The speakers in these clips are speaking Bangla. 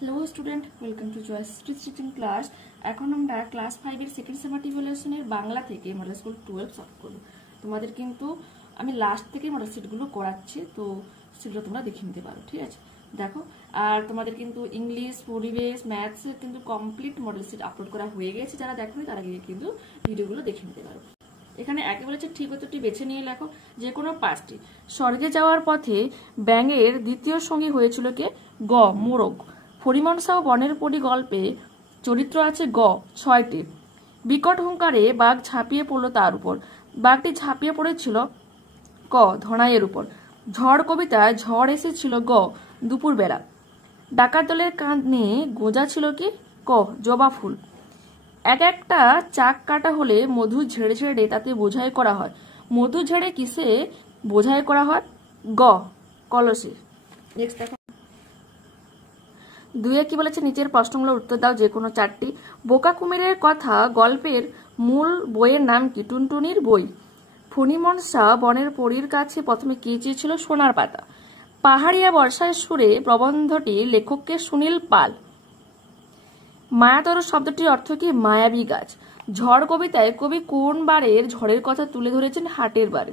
Hello student, welcome to Joyce teaching class. এখন আমরা ক্লাস 5 এর সেকেন্ড সামার ইভ্যালুয়েশনের বাংলা থেকে মডেল স্কুল 12 সলভ করব। তোমাদের কিন্তু আমি লাস্ট থেকে মডেল সিটগুলো করাচ্ছি, তো সেগুলো তোমরা দেখে নিতে পারো, ঠিক আছে? দেখো, আর তোমাদের কিন্তু ইংলিশ, পরিবেশ, ম্যাথসের কিন্তু কমপ্লিট মডেল সিট আপলোড করা হয়ে গেছে। যারা দেখোনি তারা গিয়ে কিন্তু ভিডিওগুলো দেখে নিতে পারো। এখানে একে বলেছে ঠিক উত্তরটি বেছে নিয়ে লেখো যে কোনো পাঁচটি। স্বর্গে যাওয়ার পথে ব্যাঙের দ্বিতীয় সঙ্গী হয়েছিল কে? গ মোরগ। ফরিমন সাউ বনের পরি গল্পে চরিত্র আছে গ 6টি। বিকট হুঙ্কারে বাঘ ঝাঁপিয়ে পড়লো তার উপর। বাঘটি ঝাঁপিয়ে পড়েছিল ক ধনাইয়ের উপর। ঝড় কবিতায় ঝড় এসেছিল গ দুপুরবেলা। ডাকাত দলের কাঁধে গোঁজা ছিল কি? ক জবা ফুল। এক একটা চাক কাটা হলে মধু ঝেড়ে ঝেড়ে তাতে বোঝাই করা হয়। মধু ঝেড়ে কিসে বোঝাই করা হয়? গ কলসে। নেক্সট দেখো, দুয়ে কি বলেছে নিচের প্রশ্নগুলোর উত্তর দাও যে কোনো চারটি। বোকা কুমিরের কথা গল্পের মূল বইয়ের নাম কি? টুনটুনির বই। ফণিমন শাহ বনের পরীর কাছে প্রথমে কি চেয়েছিল? সোনার পাতা। পাহাড়িয়া বর্ষার সুরে প্রবন্ধটি লেখককে সুনীল পাল। মায়াতর শব্দটির অর্থ কি? মায়াবী গাছ। ঝড় কবিতায় কবি কোন বারের ঝড়ের কথা তুলে ধরেছেন? হাটের বারে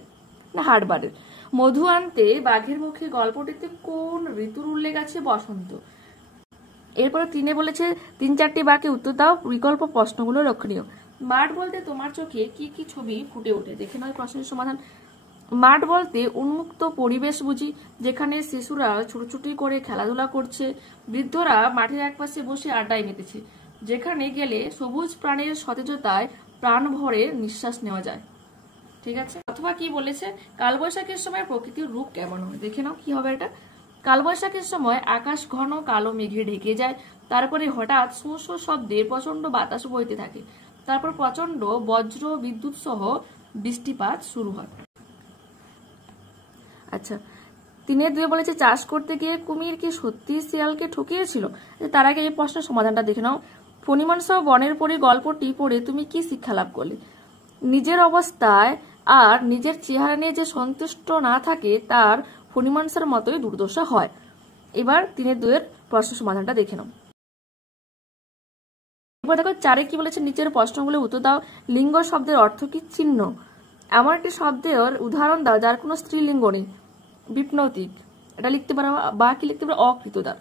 না হাটবারের। মধু আনতে বাঘের মুখে গল্পটিতে কোন ঋতুর উল্লেখ আছে? বসন্ত। এরপরে তিনে বলেছে তিন চারটি বাক্যে উত্তর দাও, বিকল্প প্রশ্নগুলো লক্ষণীয়। মাঠ বলতে তোমার চোখে কি কি ছবি ফুটে ওঠে? দেখে নয় প্রশ্নের সমাধান। মাঠ বলতে উন্মুক্ত পরিবেশ বুঝি, যেখানে শিশুরা ছুটোছুটি করে খেলাধুলা করছে, বৃদ্ধরা মাঠের একপাশে বসে আড্ডায় মেতেছে, যেখানে গেলে সবুজ প্রাণের সতেজতায় প্রাণ ভরে নিঃশ্বাস নেওয়া যায়, ঠিক আছে? অথবা কি বলেছে কালবৈশাখীর সময় প্রকৃতির রূপ কেমন হয়? দেখে নাও কি হবে এটা। কালবৈশাখীর সময় আকাশ ঘন কালো মেঘে ঢেকে যায়, তারপরে হঠাৎ শো শো শব্দে প্রচন্ড বাতাস বইতে থাকে, তারপর প্রচন্ড বজ্র বিদ্যুৎ সহ বৃষ্টিপাত শুরু হয়। আচ্ছা, তিনের দুয়ে বলেছে চাষ করতে গিয়ে কুমির কি সত্যি শিয়ালকে ঠকিয়েছিল? তার আগে এই প্রশ্নের সমাধানটা দেখে নাও। ফণিমন শাহ বনের পরী গল্পটি পড়ে তুমি কি শিক্ষা লাভ করলে? নিজের অবস্থায় আর নিজের চেহারা নিয়ে যে সন্তুষ্ট না থাকে তার ফণিমন শাহর মতোই দুর্দশা হয়। এবার তিনের দুয়ের প্রশ্ন সমাধানটা দেখে নাও। এবার দেখো চারে কি বলেছে নিচের প্রশ্নগুলো উত্তর দাও। লিঙ্গ শব্দের অর্থ কি? চিহ্ন। এমন একটি শব্দের উদাহরণ দাও যার কোনো স্ত্রীলিঙ্গ নেই। বিপ্নতিক, এটা লিখতে পারো, বা কি লিখতে পারো? অকৃতদার।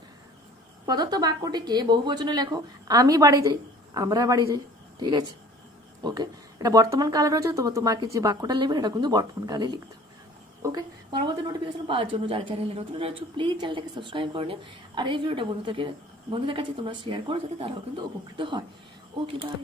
প্রদত্ত বাক্যটিকে বহুবচনে লেখো। আমি বাড়ি যাই, আমরা বাড়ি যাই, ঠিক আছে? ওকে, এটা বর্তমান কালে রয়েছে, তো তোমাকে যে বাক্যটা লিখবে এটা কিন্তু বর্তমান কালে লিখতে। ওকে, পরবর্তী নোটিফিকেশন পাওয়ার জন্য যারা চ্যানেলে নতুন রয়েছে প্লিজ চ্যানেলটাকে সাবস্ক্রাইব করে নিও, আর এই ভিডিওটা বন্ধুদের কাছে তোমরা শেয়ার করো যাতে তারাও কিন্তু উপকৃত হয়। ওকে, বাই।